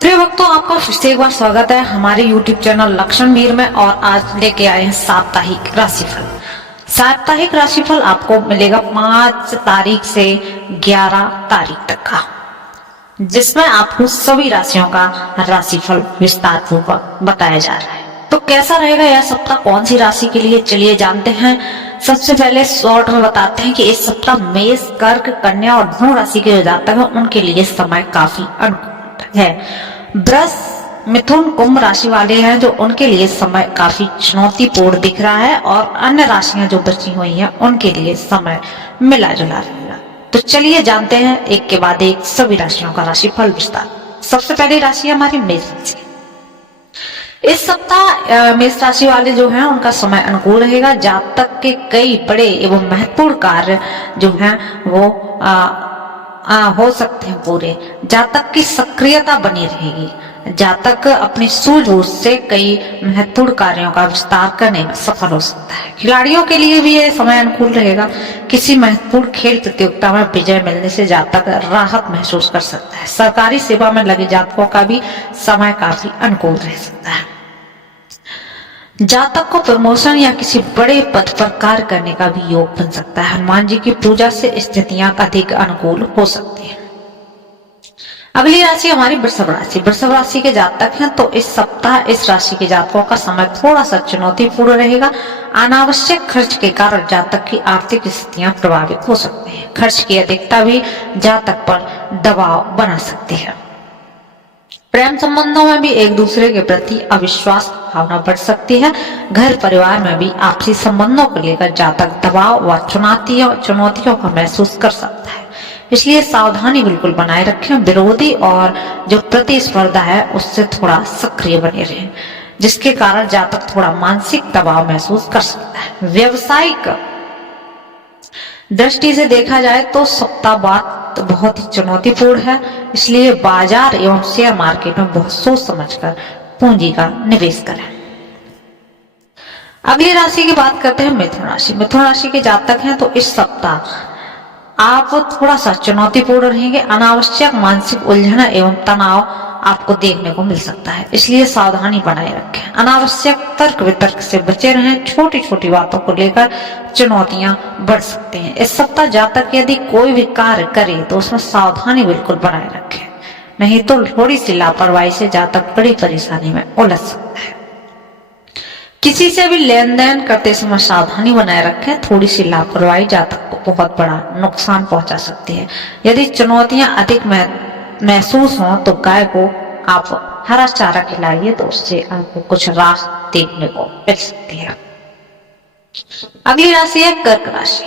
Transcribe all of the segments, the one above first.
प्रिय भक्तों, आपका फिर से एक बार स्वागत है हमारे YouTube चैनल लक्षण वीर में। और आज लेके आए हैं साप्ताहिक राशिफल। साप्ताहिक राशिफल आपको मिलेगा 5 तारीख से 11 तारीख तक का, जिसमें आपको सभी राशियों का राशिफल विस्तार पूर्वक बताया जा रहा है। तो कैसा रहेगा यह सप्ताह, कौन सी राशि के लिए, चलिए जानते हैं। सबसे पहले शॉर्ट में बताते हैं कि इस सप्ताह मेष, कर्क, कन्या और धनु राशि के जो जातक हैं उनके लिए समय काफी अनुकूल है। वृष, मिथुन, कुंभ राशि वाले हैं जो उनके लिए समय काफी चुनौतीपूर्ण दिख रहा है, और अन्य राशियां जो बची हुई हैं उनके लिए समय मिला जुला रहेगा। तो चलिए जानते हैं एक के बाद एक सभी राशियों का राशिफल विस्तार। सबसे पहली राशि हमारी मेष राशि। इस सप्ताह मेष राशि वाले जो हैं उनका समय अनुकूल रहेगा। जातक के कई बड़े एवं महत्वपूर्ण कार्य जो हैं वो हो सकते हैं पूरे। जातक की सक्रियता बनी रहेगी। जातक अपनी सूझबूझ से कई महत्वपूर्ण कार्यों का विस्तार करने में सफल हो सकता है। खिलाड़ियों के लिए भी यह समय अनुकूल रहेगा। किसी महत्वपूर्ण खेल प्रतियोगिता में विजय मिलने से जातक राहत महसूस कर सकता है। सरकारी सेवा में लगे जातकों का भी समय काफी अनुकूल रह सकता है। जातक को प्रमोशन या किसी बड़े पद पर कार्य करने का भी योग बन सकता है। हनुमान जी की पूजा से स्थितियां अधिक अनुकूल हो सकती हैं। अगली राशि हमारी वृषभ राशि। वृषभ राशि के जातक हैं तो इस सप्ताह इस राशि के जातकों का समय थोड़ा सा चुनौतीपूर्ण रहेगा। अनावश्यक खर्च के कारण जातक की आर्थिक स्थितियां प्रभावित हो सकती हैं। खर्च की अधिकता भी जातक पर दबाव बना सकती है। प्रेम संबंधों में भी एक दूसरे के प्रति अविश्वास भावना बढ़ सकती है। घर परिवार में भी आपसी संबंधों को लेकर जातक दबाव व चुनौतियों को महसूस कर सकता है। इसलिए सावधानी बिल्कुल बनाए रखें। विरोधी और जो प्रतिस्पर्धा है उससे थोड़ा सक्रिय बने रहें, जिसके कारण जातक थोड़ा मानसिक दबाव महसूस कर सकता है। व्यवसायिक दृष्टि से देखा जाए तो सप्ताह बाद बहुत ही चुनौतीपूर्ण है। इसलिए बाजार एवं शेयर मार्केट में बहुत सोच समझकर पूंजी का निवेश करें। अगली राशि की बात करते हैं मिथुन राशि। मिथुन राशि के जातक हैं तो इस सप्ताह आप थोड़ा सा चुनौतीपूर्ण रहेंगे। अनावश्यक मानसिक उलझन एवं तनाव आपको देखने को मिल सकता है, इसलिए सावधानी बनाए रखें। अनावश्यक तर्क वितर्क से बचे रहें। छोटी छोटी बातों को लेकर चुनौतियां बढ़ सकते हैं। इस सप्ताह जातक यदि कोई भी कार्य करे तो उसमें सावधानी बिल्कुल बनाए रखें, नहीं तो थोड़ी सी लापरवाही से जातक बड़ी परेशानी में उलझ सकता है। किसी से भी लेन देन करते समय सावधानी बनाए रखें। थोड़ी सी लापरवाही जातक को बहुत बड़ा नुकसान पहुंचा सकती है। यदि चुनौतियां अधिक महसूस हो तो गाय को आप हरा चारा खिलाइए तो उससे आपको कुछ राहत देखने को मिल सकती है। अगली राशि है कर्क राशि।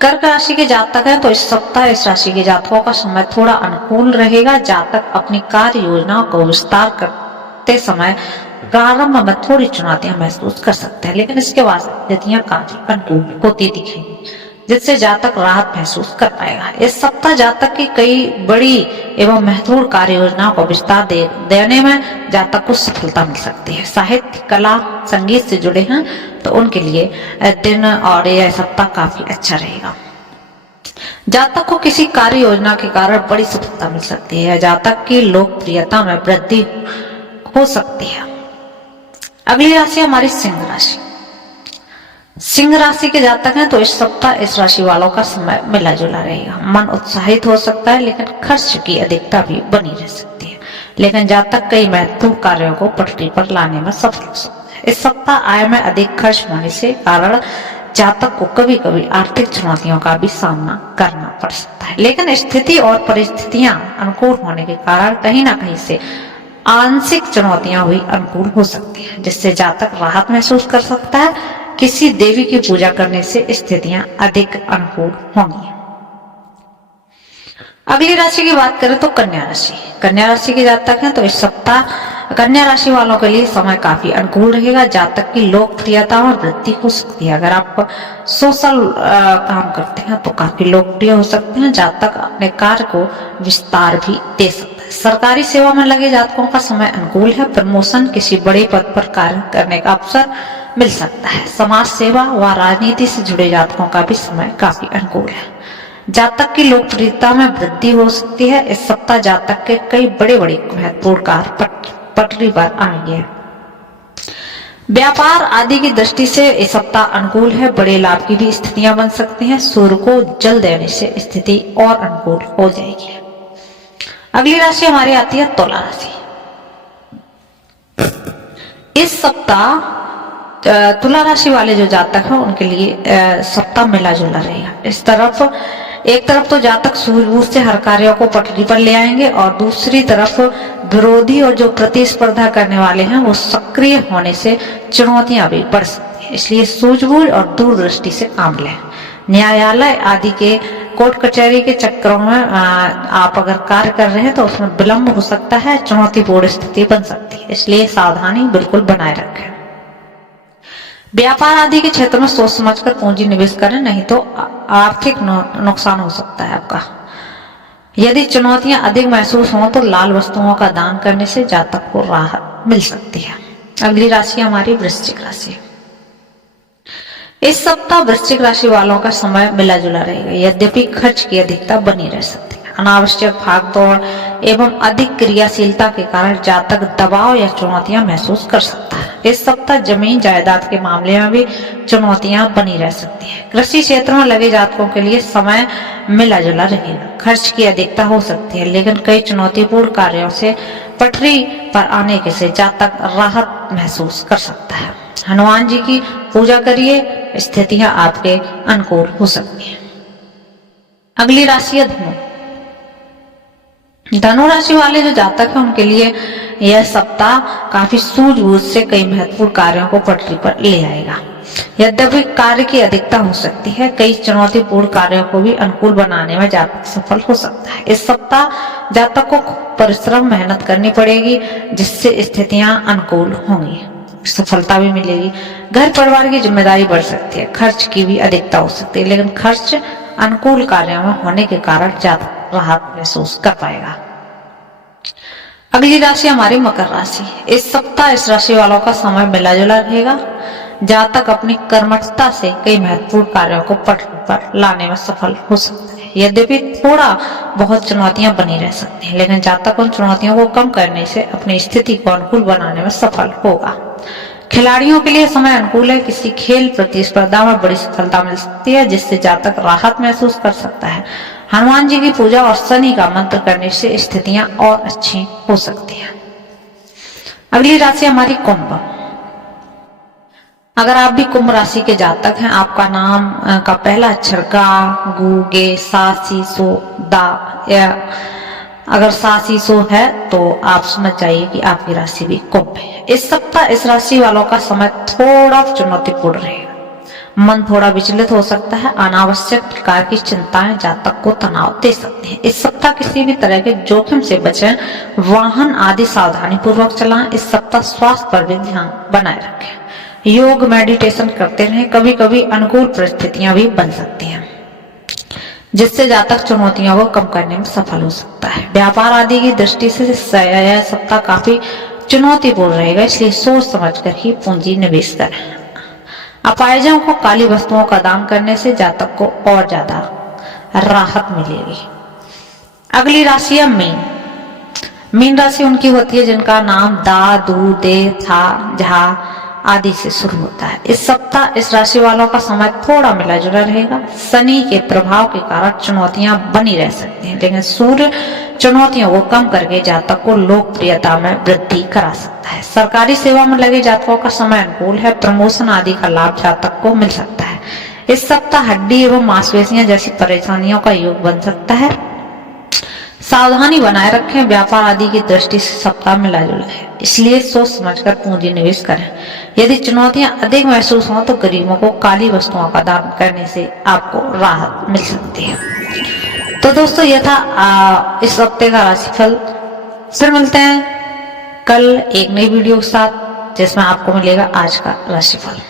कर्क राशि के जातक हैं तो इस सप्ताह इस राशि के जातकों का समय थोड़ा अनुकूल रहेगा। जातक अपनी कार्य योजनाओं को विस्तार करते समय प्रारंभ में थोड़ी चुनौतियां महसूस कर सकते हैं, लेकिन इसके बाद स्थितियां काफी अनुकूल होती दिखेंगी, जिससे जातक राहत महसूस कर पाएगा। इस सप्ताह जातक की कई बड़ी एवं महत्वपूर्ण कार्य योजनाओं को विस्तार देने में जातक को सफलता मिल सकती है। साहित्य, कला, संगीत से जुड़े हैं तो उनके लिए दिन और यह सप्ताह काफी अच्छा रहेगा। जातक को किसी कार्य योजना के कारण बड़ी सफलता मिल सकती है। जातक की लोकप्रियता में वृद्धि हो सकती है। अगली राशि हमारी सिंह राशि। सिंह राशि के जातक हैं तो इस सप्ताह इस राशि वालों का समय मिला जुला रहेगा। मन उत्साहित हो सकता है, लेकिन खर्च की अधिकता भी बनी रह सकती है। लेकिन जातक कई महत्वपूर्ण कार्यों को पटरी पर लाने में सफल हो सकता है। इस सप्ताह आय में अधिक खर्च होने से कारण जातक को कभी कभी आर्थिक चुनौतियों का भी सामना करना पड़ सकता है, लेकिन स्थिति और परिस्थितियां अनुकूल होने के कारण कहीं ना कहीं से आंशिक चुनौतियां भी अनुकूल हो सकती हैं, जिससे जातक राहत महसूस कर सकता है। किसी देवी की पूजा करने से स्थितियां अधिक अनुकूल होंगी। अगली राशि की बात करें तो कन्या राशि। कन्या राशि के जातक हैं तो इस सप्ताह कन्या राशि वालों के लिए समय काफी अनुकूल रहेगा। जातक की लोकप्रियता में वृद्धि हो सकती है। अगर आप सोशल काम करते हैं तो काफी लोकप्रिय हो सकते हैं। जातक अपने कार्य को विस्तार भी दे सकता है। सरकारी सेवा में लगे जातकों का समय अनुकूल है। प्रमोशन, किसी बड़े पद पर कार्य करने का अवसर मिल सकता है। समाज सेवा व राजनीति से जुड़े जातकों का भी समय काफी अनुकूल है। जातक की लोकप्रियता में वृद्धि हो सकती है। इस सप्ताह जातक के कई बड़े बड़े महत्वपूर्ण कार्य पटरी पर आएंगे। व्यापार आदि की दृष्टि से इस सप्ताह अनुकूल है। बड़े लाभ की भी स्थितियां बन सकती हैं। सूर्य को जल देने से स्थिति और अनुकूल हो जाएगी। अगली राशि हमारी आती है तुला राशि। इस सप्ताह तुला राशि वाले जो जातक हैं उनके लिए सप्ताह मिला जुला रहेगा। एक तरफ तो जातक सूझबूझ से हर कार्यों को पटरी पर ले आएंगे और दूसरी तरफ विरोधी और जो प्रतिस्पर्धा करने वाले हैं वो सक्रिय होने से चुनौतियां भी बढ़ सकती हैं। इसलिए सूझबूझ और दूरदृष्टि से काम लें। न्यायालय आदि के कोर्ट कचहरी के चक्करों में आप अगर कार्य कर रहे हैं तो उसमें विलंब हो सकता है, चुनौतीपूर्ण स्थिति बन सकती है, इसलिए सावधानी बिल्कुल बनाए रखें। व्यापार आदि के क्षेत्र में सोच समझकर पूंजी निवेश करें, नहीं तो आर्थिक नुकसान हो सकता है आपका। यदि चुनौतियां अधिक महसूस हों तो लाल वस्तुओं का दान करने से जातक को राहत मिल सकती है। अगली राशि हमारी वृश्चिक राशि। इस सप्ताह वृश्चिक राशि वालों का समय मिला जुला रहेगा, यद्यपि खर्च की अधिकता बनी रह सकती है। अनावश्यक भागदौड़ एवं अधिक क्रियाशीलता के कारण जातक दबाव या चुनौतियां महसूस कर सकता है। इस सप्ताह जमीन जायदाद के मामले में भी चुनौतियां बनी रह सकती हैं। कृषि क्षेत्र में लगे जातकों के लिए समय मिला जुला रहेगा। खर्च की अधिकता हो सकती है, लेकिन कई चुनौतीपूर्ण कार्यों से पटरी पर आने के से जातक राहत महसूस कर सकता है। हनुमान जी की पूजा करिए, स्थितियां आपके अनुकूल हो सकती हैं। अगली राशि है धनु। धनु राशि वाले जो जातक हैं उनके लिए यह सप्ताह काफी सूझबूझ से कई महत्वपूर्ण कार्यों को पटरी पर ले आएगा। यद्यपि कार्य की अधिकता हो सकती है, कई चुनौतीपूर्ण कार्यों को भी अनुकूल बनाने में जातक सफल हो सकता है। इस सप्ताह जातक को परिश्रम मेहनत करनी पड़ेगी, जिससे स्थितियां अनुकूल होंगी, सफलता भी मिलेगी। घर परिवार की जिम्मेदारी बढ़ सकती है, खर्च की भी अधिकता हो सकती है, लेकिन खर्च अनुकूल कार्यों में होने के कारण जातक राहत महसूस कर पाएगा। अगली राशि हमारी मकर राशि। इस सप्ताह इस राशि वालों का समय मिला जुला रहेगा। जातक अपनी कर्मठता से कई महत्वपूर्ण कार्यों को पटरी पर लाने में सफल हो सकते हैं। यद्यपि थोड़ा बहुत चुनौतियां बनी रह सकती हैं, लेकिन जातक उन चुनौतियों को कम करने से अपनी स्थिति को अनुकूल बनाने में सफल होगा। खिलाड़ियों के लिए समय अनुकूल है। किसी खेल प्रतिस्पर्धा में बड़ी सफलता मिल सकती है, जिससे जातक राहत महसूस कर सकता है। हनुमान जी की पूजा और शनि का मंत्र करने से स्थितियां और अच्छी हो सकती हैं। अगली राशि हमारी कुंभ। अगर आप भी कुंभ राशि के जातक हैं, आपका नाम का पहला अक्षर गा, गु, गे, सा, सी, सो, दा या अगर सा, सी, सो है तो आप समझ जाइए कि आपकी राशि भी कुंभ है। इस सप्ताह इस राशि वालों का समय थोड़ा चुनौतीपूर्ण रहेगा। मन थोड़ा विचलित हो सकता है। अनावश्यक प्रकार की चिंताएं जातक को तनाव दे सकती हैं। इस सप्ताह किसी भी तरह के जोखिम से बचें। वाहन आदि सावधानी पूर्वक चलाएं। इस सप्ताह स्वास्थ्य पर भी ध्यान बनाए रखें। योग मेडिटेशन करते रहें। कभी कभी अनुकूल परिस्थितियां भी बन सकती हैं, जिससे जातक चुनौतियों को कम करने में सफल हो सकता है। व्यापार आदि की दृष्टि से यह सप्ताह काफी चुनौतीपूर्ण रहेगा, इसलिए सोच समझकर ही पूंजी निवेश करें। अपाहिजों को काली वस्तुओं का दान करने से जातक को और ज्यादा राहत मिलेगी। अगली राशि है मीन। मीन राशि उनकी होती है जिनका नाम दा, दू, दे, था, झा आदि से शुरू होता है। इस सप्ताह इस राशि वालों का समय थोड़ा मिला जुला रहेगा। शनि के प्रभाव के कारण चुनौतियां बनी रह सकती हैं, लेकिन सूर्य चुनौतियों को कम करके जातक को लोकप्रियता में वृद्धि करा सकता है। सरकारी सेवा में लगे जातकों का समय अनुकूल है। प्रमोशन आदि का लाभ जातक को मिल सकता है। इस सप्ताह हड्डी एवं मांसपेशियां जैसी परेशानियों का योग बन सकता है। सावधानी बनाए रखें। व्यापार आदि की दृष्टि से सप्ताह मिला जुला है, इसलिए सोच समझकर पूंजी निवेश करें। यदि चुनौतियां अधिक महसूस हों तो गरीबों को काली वस्तुओं का दान करने से आपको राहत मिल सकती है। तो दोस्तों यह था इस हफ्ते का राशिफल। फिर मिलते हैं कल एक नई वीडियो के साथ, जिसमें आपको मिलेगा आज का राशिफल।